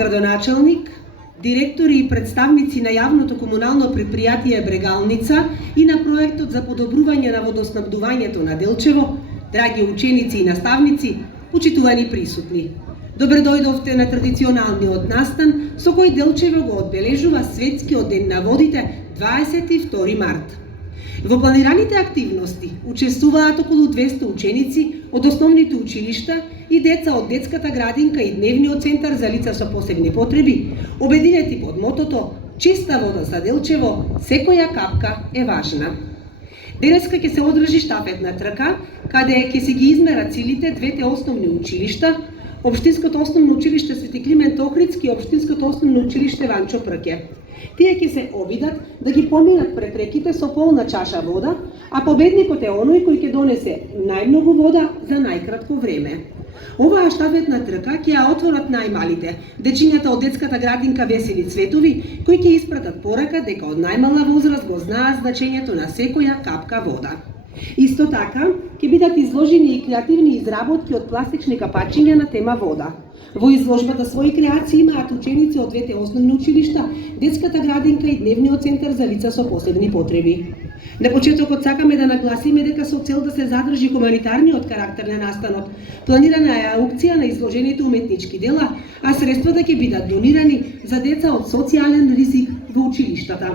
Градоначалник, директори и представници на јавното комунално предпријатие Брегалница и на проектот за подобрување на водоснабдувањето на Делчево, драги ученици и наставници, почитувани присутни. Добре дојдовте на традиционалниот настан со кој Делчево го одбележува Светскиот ден на водите 22 март. Во планираните активности учествуваат околу 200 ученици од основните училишта и деца од детската градинка и дневниот центар за лица со посебни потреби, обединети под мотото "Чиста вода за Делчево, секоја капка е важна". Денеска ќе се одржи штафетна трка, каде ќе се ги измерат силите двете основни училишта, Општинското основно училиште Свети Климент Охридски и Општинското основно училиште Ванчо Прке. Тие ќе се обидат да ги поминат препреките со полна чаша вода, а победникот е оној кој ќе донесе најмногу вода за најкратко време. Оваа штафетна трка ќе ја отворат најмалите, дечињата од детската градинка Весели Цветови, кои ќе испратат порака дека од најмала возраст го знаат значењето на секоја капка вода. Исто така, ќе бидат изложени и креативни изработки од пластични капачиња на тема вода. Во изложбата своји креации имаат ученици од двете основни училишта, детската градинка и дневниот центар за лица со посебни потреби. На почетокот сакаме да нагласиме дека со цел да се задржи хуманитарниот карактер на настанот, планирана е аукција на изложените уметнички дела, а средствата ќе бидат донирани за деца од социјален ризик во училиштата.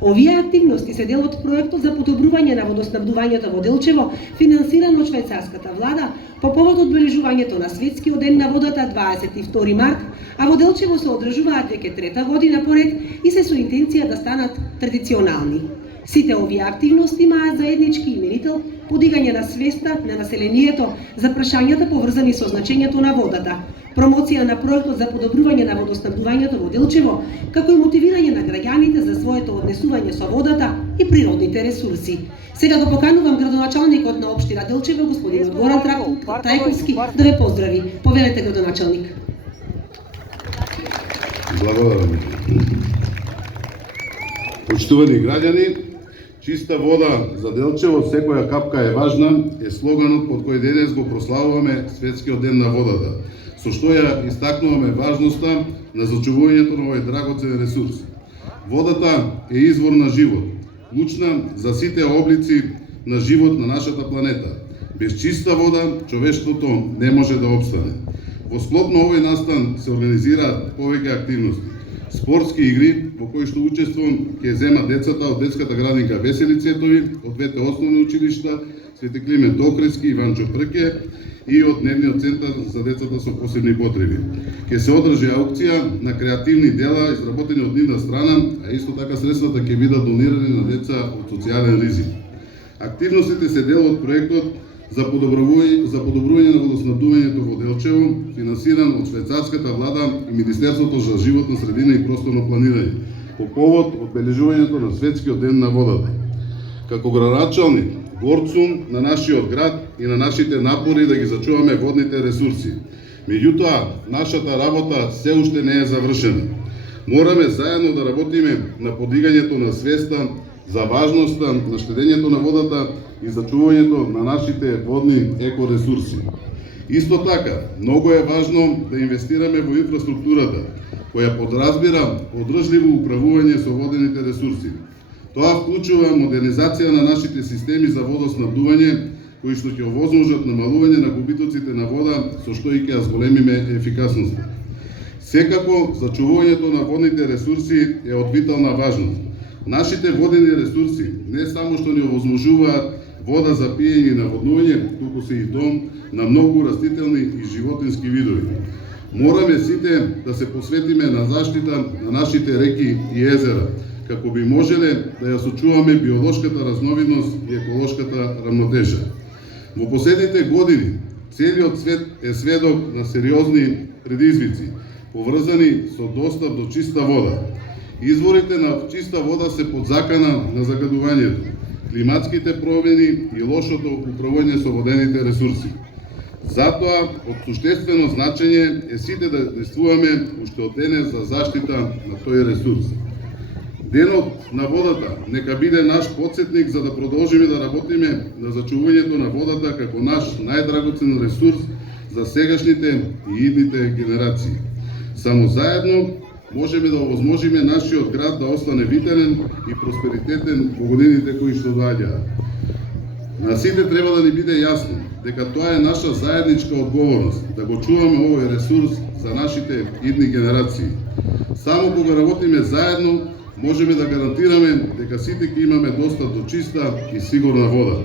Овие активности се дел од проектот за подобрување на водоснабдувањето во Делчево, финансиран од швајцарската влада по повод одбележувањето на Светскиот ден на водата 22 март, а во Делчево се одржуваат веќе трета година поред и се со интенција да станат традиционални. Сите овие активности имаат заеднички именител подигање на свеста на населението за прашањата поврзани со значењето на водата, промоција на проектот за подобрување на водоснабдувањето во Делчево, како и мотивирање на граѓаните за своето однесување со водата и природните ресурси. Сега го поканувам градоначалникот на општина Делчево, господинот Горан Трајковски, да ве поздрави. Повелете, градоначалник. Благодарам. Почитувани граѓани, чиста вода за Делчево, секоја капка е важна, е слоганот под кој денес го прославуваме Светскиот ден на водата, со што ја истакнуваме важноста на зачувувањето на овој драгоцен ресурс. Водата е извор на живот, клучна за сите облици на живот на нашата планета. Без чиста вода човештвото не може да опстане. Во склоп на овој настан се организираат повеќе активности. Спортски игри во кои што учествувам ќе зема децата од детската градинка Весели Цветови, од двете основни училишта Свети Климент Охридски и Ванчо Прке и од дневниот центар за децата со посебни потреби. Ќе се одржи аукција на креативни дела изработени од нивна страна, а исто така средствата ќе бидат донирани на деца од социјален ризик. Активностите се дел од проектот за подобрување на водоснабдувањето во Делчево, финансиран од швајцарската влада и Министерството за животна средина и просторно планирање, по повод одбележувањето на Светскиот ден на водата. Како градоначалник, горд сум на нашиот град и на нашите напори да ги зачуваме водните ресурси. Меѓутоа, нашата работа се уште не е завршена. Мораме заедно да работиме на подигањето на свеста за важноста на штедењето на водата и зачувувањето на нашите водни екоресурси. Исто така, многу е важно да инвестираме во инфраструктурата, која подразбира одржливо управување со водените ресурси. Тоа вклучува модернизација на нашите системи за водоснабдување, кои што ќе овозможат намалување на губитоците на вода, со што и ќе ја зголемиме ефикасноста. Секако, зачувувањето на водните ресурси е од витална важност. Нашите водени ресурси не само што ни овозможуваат вода за пиење и наводнување, туку се и дом на многу растителни и животински видови. Мораме сите да се посветиме на заштита на нашите реки и езера, како би можеле да ја сочуваме биолошката разновидност и еколошката рамнотежа. Во последните години целиот свет е сведок на сериозни предизвици, поврзани со достап до чиста вода. Изворите на чиста вода се под закана на загадувањето, климатските промени и лошото управување со водените ресурси. Затоа, од суштествено значење е сите да действуваме уште од денес за заштита на тој ресурс. Денот на водата нека биде наш потсетник за да продолжиме да работиме на зачувувањето на водата како наш најдрагоцен ресурс за сегашните и идните генерации. Само заедно можеме да овозможиме нашиот град да остане витален и просперитетен во годините кои што доаѓаат. На сите треба да ни биде јасно дека тоа е наша заедничка одговорност да го чуваме овој ресурс за нашите идни генерации. Само кога работиме заедно можеме да гарантираме дека сите ќе имаме достап до чиста и сигурна вода.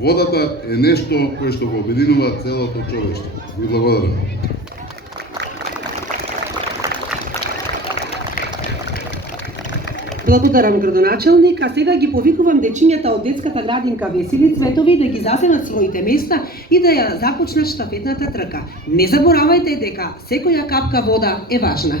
Водата е нешто кое што го обединува целото човештво. Ви благодарам. Благодарам, градоначелник, а сега ги повикувам дечињата од детската градинка Весели Цветови да ги засемат своите места и да ја започнат штафетната трка. Не заборавајте дека секоја капка вода е важна.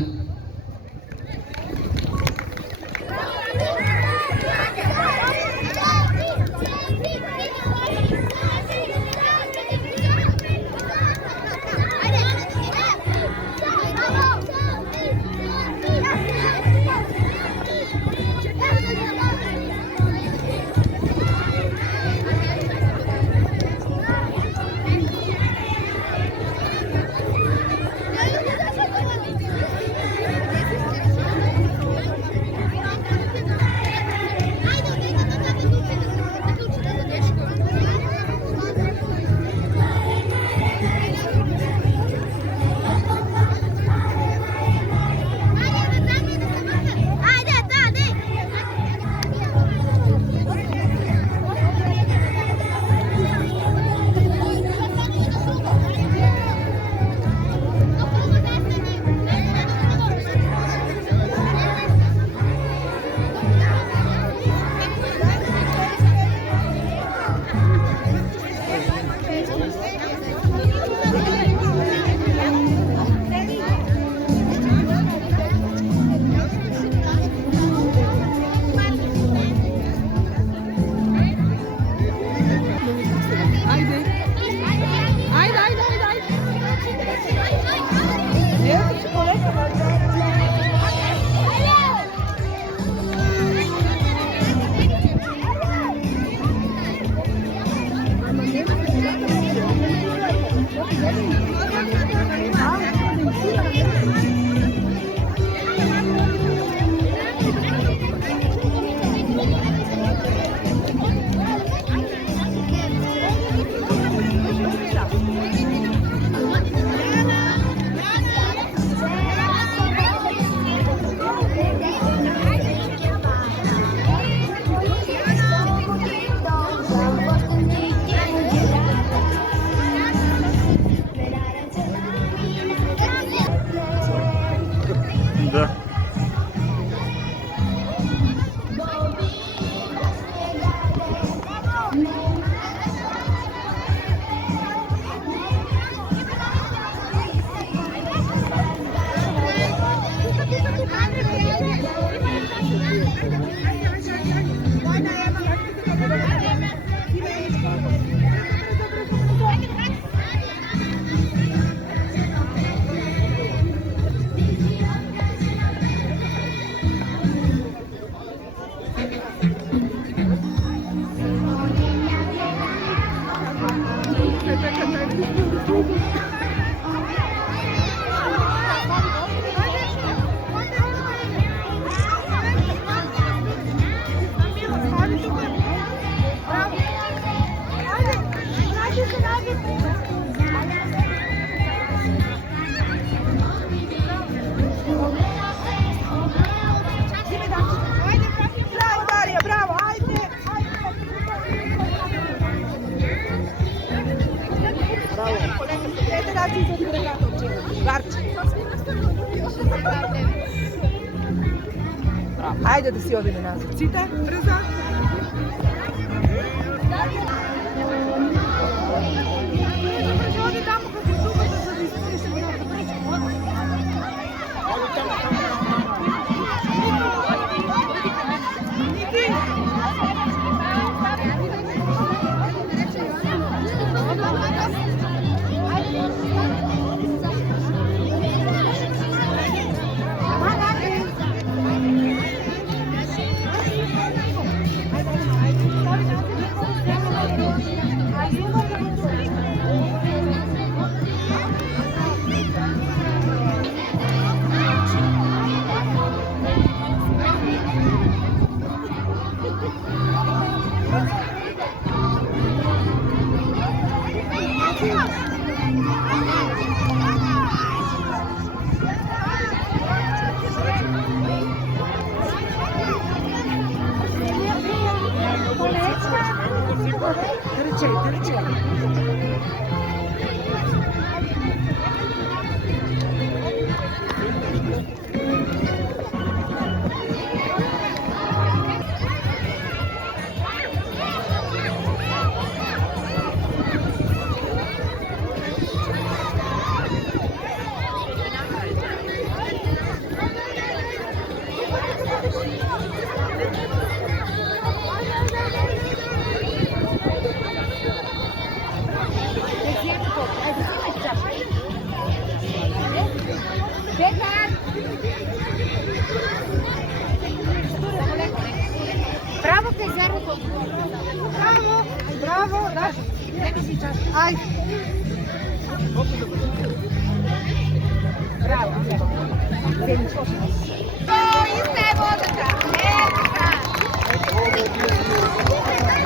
Ajde da si odine nazad. Cita, brzo. Ајде. Браво.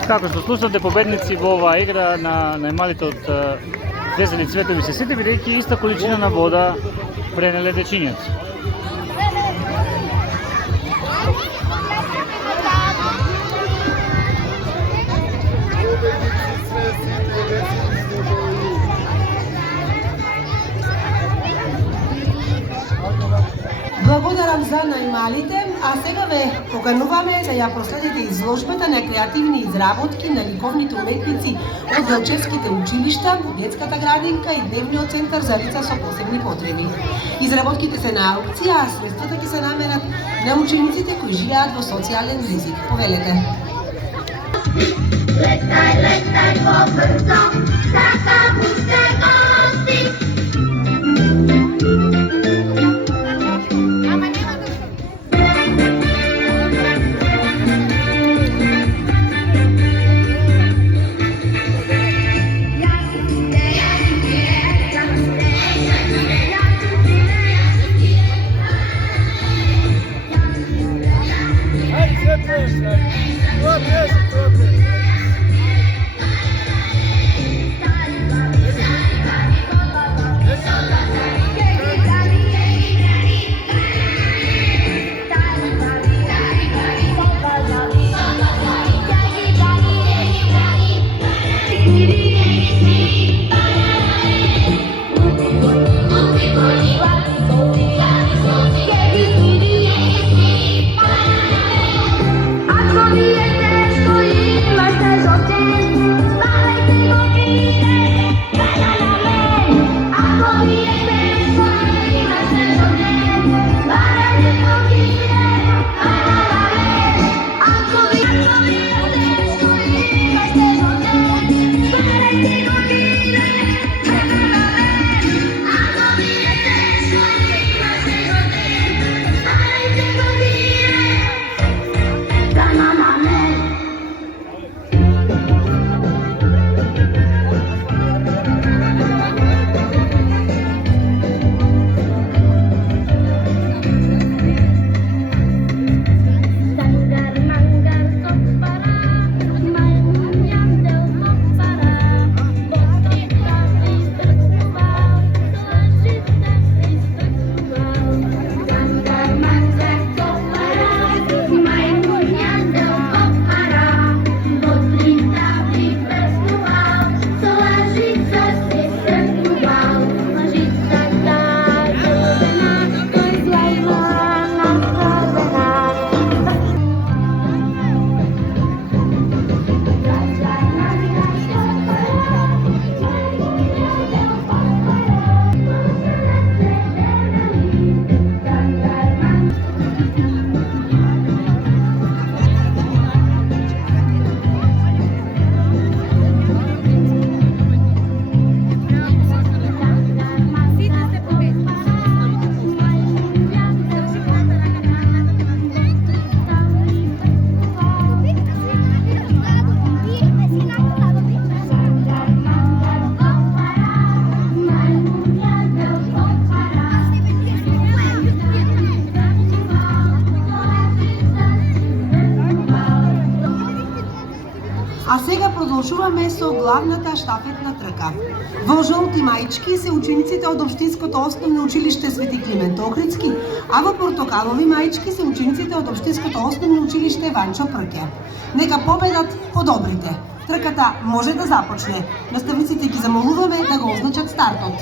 Како што слушате, победници во оваа игра на најмалите од везени цветови се сите, бидејќи иста количина на вода пренеле дечињата. Благодарам за најмалите, а сега ве покануваме да ја проследите изложбата на креативни изработки на ликовните уметници од Делчевските училишта, детската градинка и дневниот центар за лица со посебни потреби. Изработките се на аукција, а средствата ќе се намерат на учениците кои живеат во социјален ризик. Повелете. Letaj pobrzo, taka puste gości. А сега продолжуваме со главната штафетна трка. Во жолти маички се учениците од Општинското основно училиште Свети Климент Охридски, а во портокалови маички се учениците од Општинското основно училиште Ванчо Прке. Нека победат подобрите. Трката може да започне. Наставниците ги замолуваме да го означат стартот.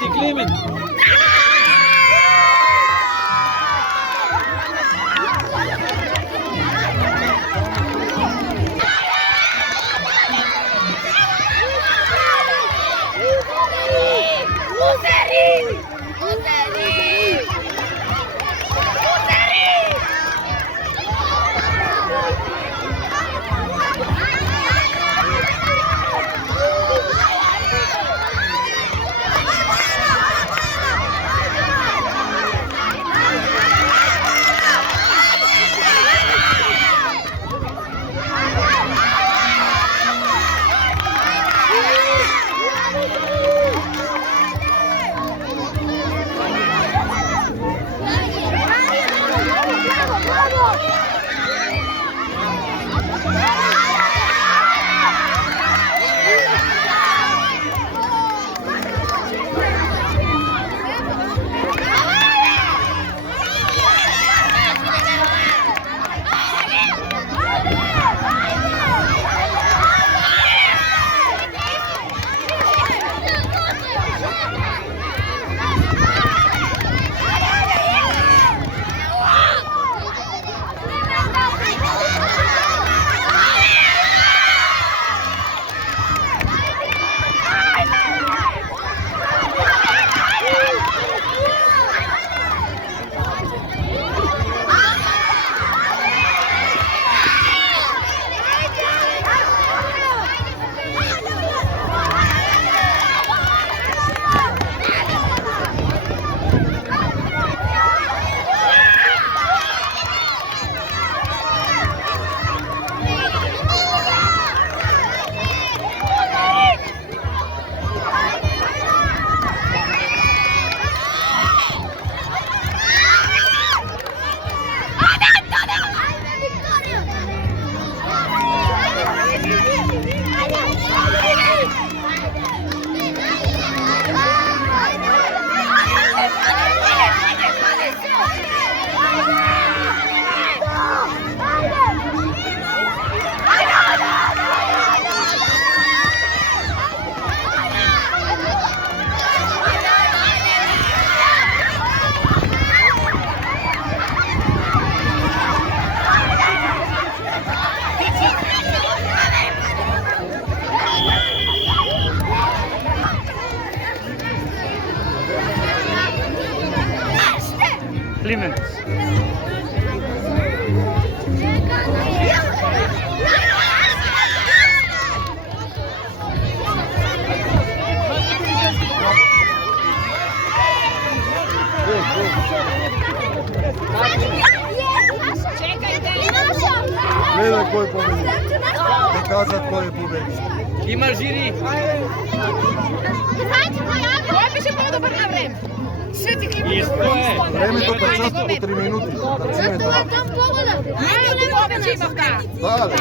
Kleti, Klemen. Clement. Gledaj ko je pobednik. Pokazat ko je pobednik. Ima žiri. Кой беше по-добър на време? Свети Климов. Isto je. Времето пред час по 3 минути. Ръчиме това. Айде, не повече има в тази. Да, бе.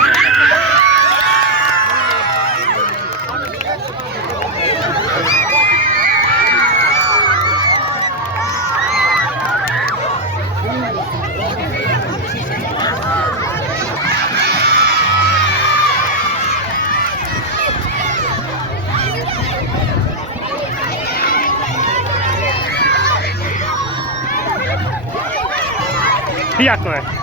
Jako je.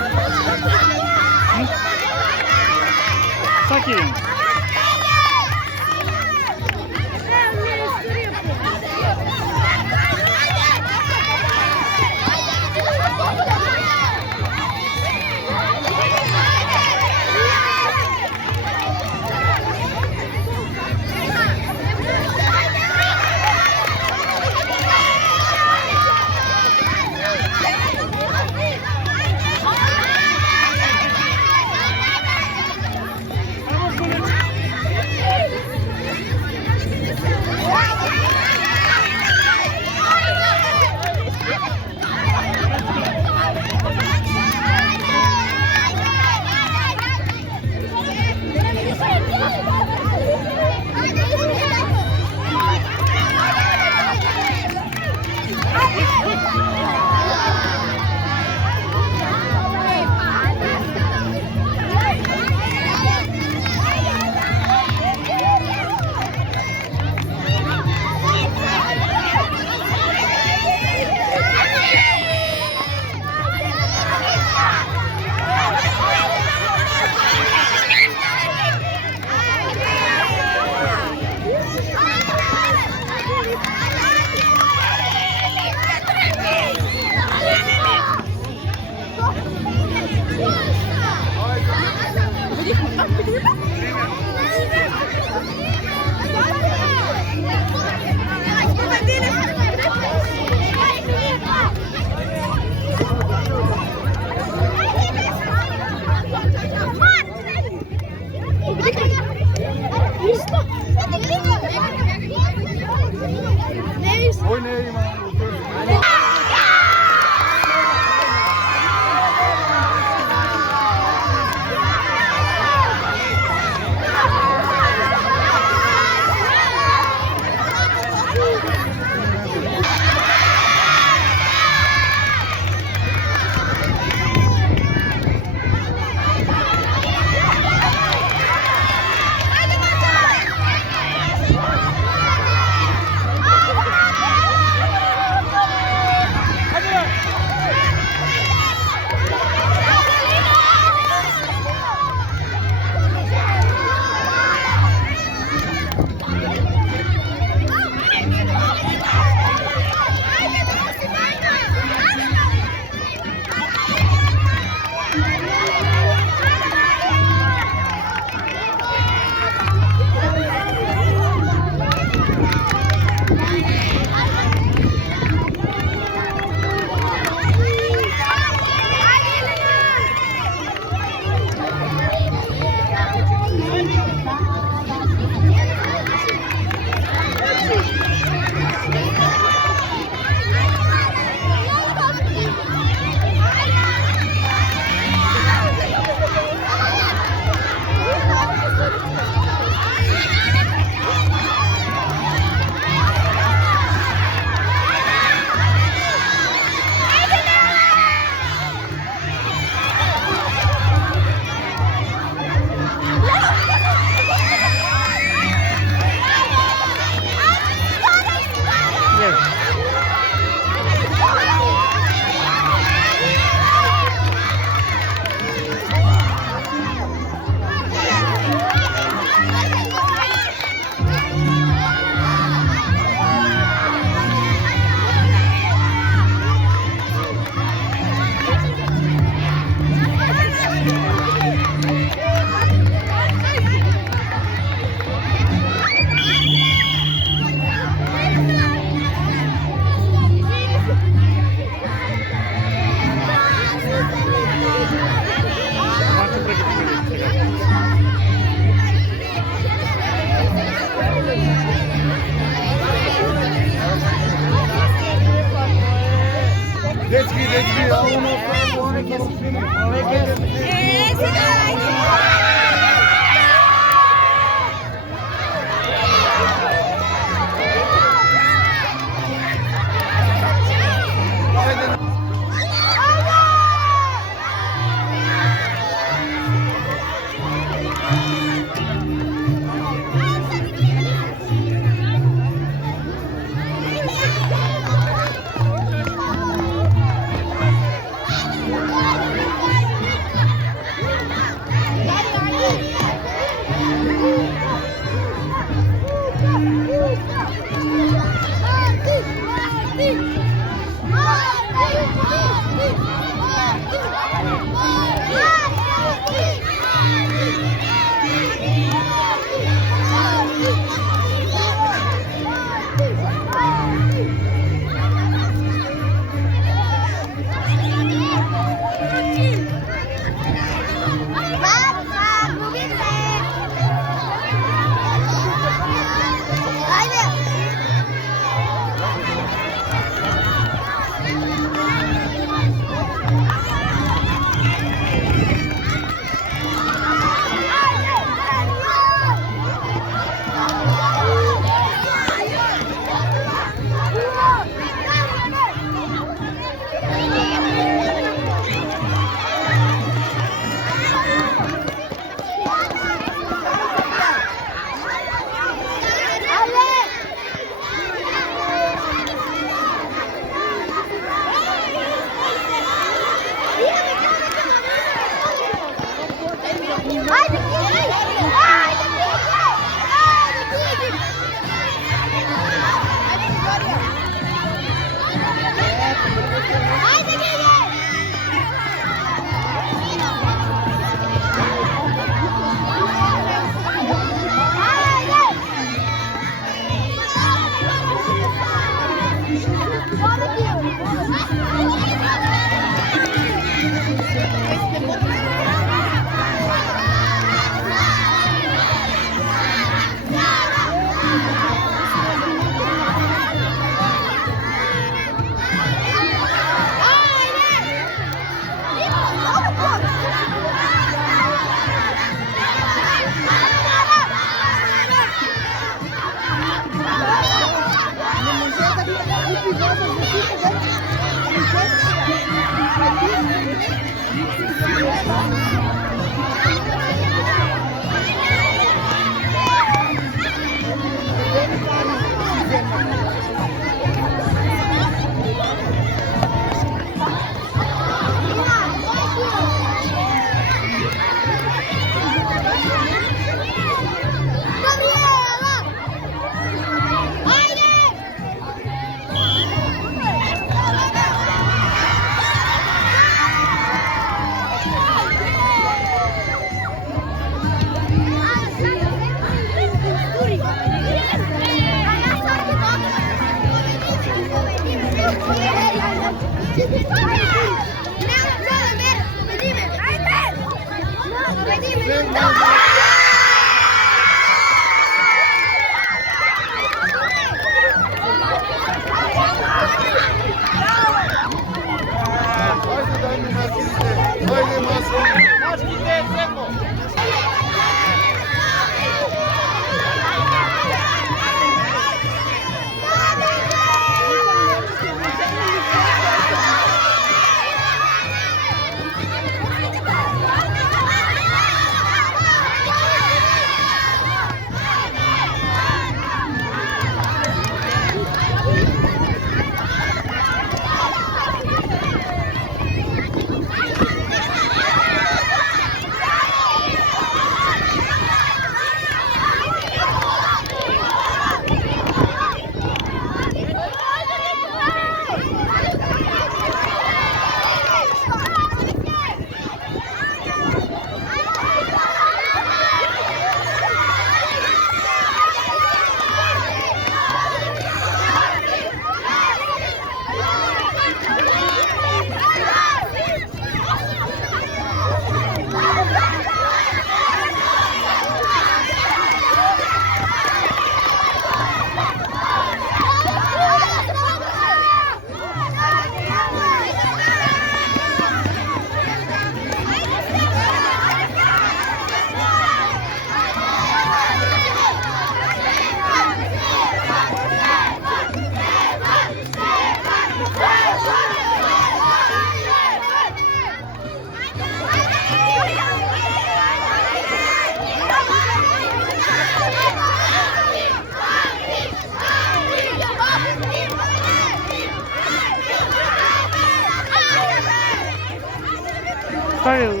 Ставил.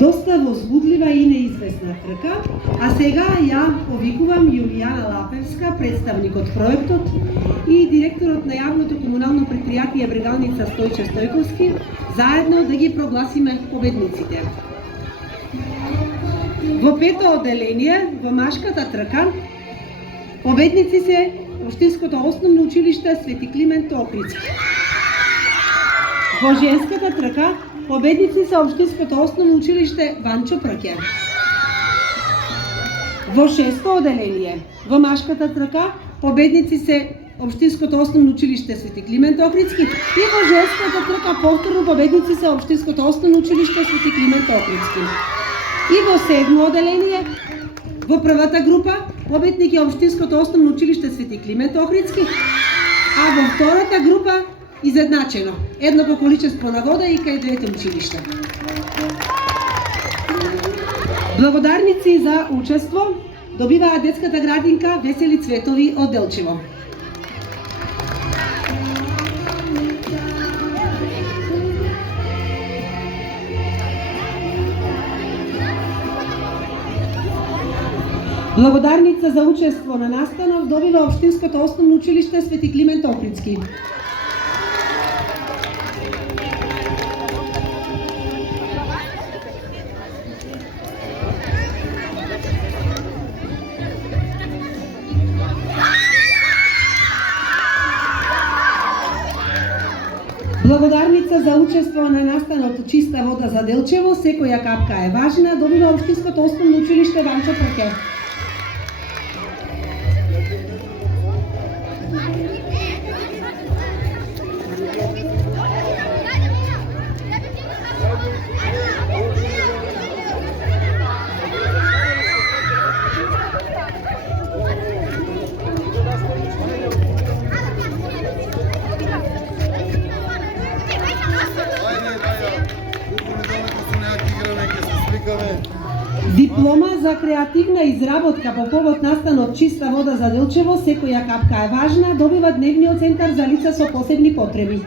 Доста возбудлива и неизвестна трка, а сега ја повикувам Јулијана Лапевска, представник од проектот, и директорот на јавното комунално предпријатие Брегалница Стојче Стојковски, заедно да ги прогласиме победниците. Во пето одделение, во машката трка, победници се Општинското основно училиште Свети Климент Охридски. Во женската трка, победници се Општинското основно училиште Ванчо Прке. Во шесто одделение, во машката трка, победници се Општинското основно училиште Свети Климент Охридски и во женската трка повторно победници се Општинското основно училиште Свети Климент Охридски. И во седмо одделение, во првата група, победник е Општинското основно училиште Свети Климент Охридски, а во втората група изедначено, еднакво количество на вода и кај двете училишта. Благодарници за учество добиваат детската градинка Весели цветови од Делчево. Благодарница за учество на настанов добива Општинското основно училиште Свети Климент Охридски. Благодарница за учество на настанот Чиста вода за Делчево, секоја капка е важна, добива Општинското основно училиште Ванчо Прке. Диплома за креативна изработка по повод настанот Чиста вода за Делчево, секоја капка е важна, добива Дневниот центар за лица со посебни потреби.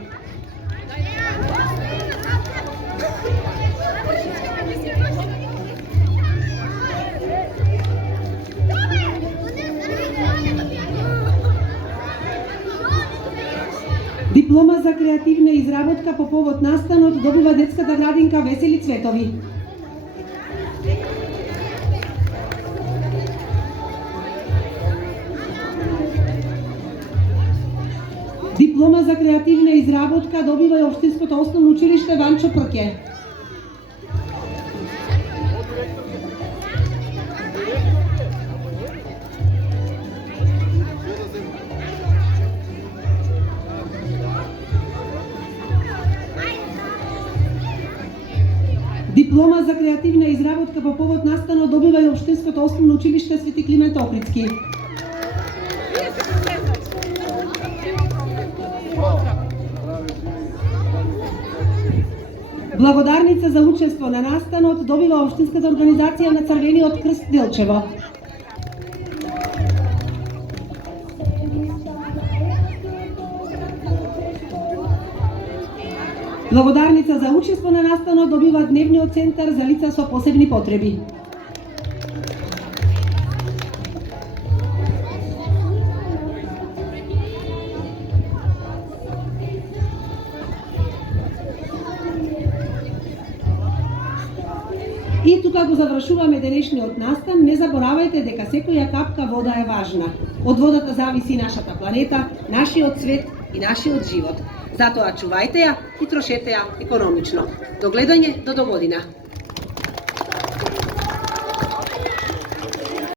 Диплома за креативна изработка по повод настанот добива детската градинка Весели цветови. Диплома за креативна изработка добива и Општинското основно училиште Ванчо Прке. Диплома за креативна изработка по повод настанот добива и Општинското основно училиште Свети Климент Охридски. Благодарница за учество на настанот добива Општинската организација на Црвениот крст Делчево. Благодарница за учество на настанот добива Дневниот центар за лица со посебни потреби. И тука го завршуваме денешниот настан. Не заборавајте дека секоја капка вода е важна. Од водата зависи нашата планета, нашиот свет и нашиот живот. Затоа чувајте ја и трошете ја економично. До гледање до догодина.